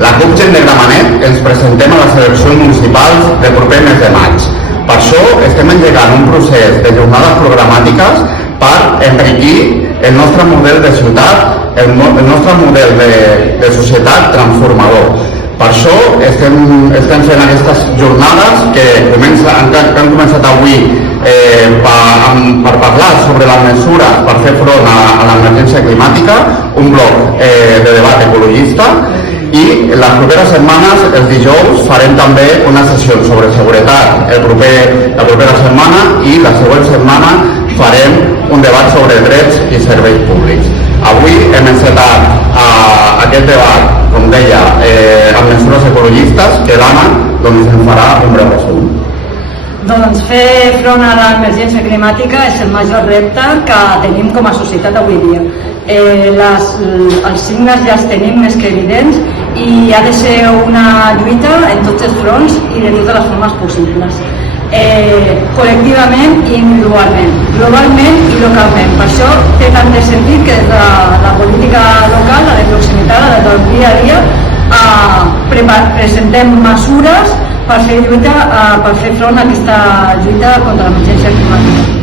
La CUP Gent de Gramenet ens presentem a les eleccions municipals del proper mes de maig. Per això estem engegant un procés de jornades programàtiques per enriquir el nostre model de ciutat, el nostre model de societat transformador. Per això estem fent aquestes jornades que han començat avui per parlar sobre les mesures per fer front a l'emergència climàtica, un bloc de debat ecologista, i les properes setmanes, els dijous, farem també una sessió sobre seguretat la propera setmana, i la següent setmana farem un debat sobre drets i serveis públics. Avui hem encetat aquest debat, com deia, amb mesures ecologistes, que l'Anna ens farà un breu resum. Doncs fer front a l'emergència climàtica és el major repte que tenim com a societat avui dia. Els signes ja els tenim més que evidents i ha de ser una lluita en tots els fronts i de totes les formes possibles. Col·lectivament i individualment, globalment i localment. Per això té tant de sentit que des de la política local, la de proximitat, la del dia a dia, presentem mesures per fer front a aquesta lluita contra l'emergència climàtica.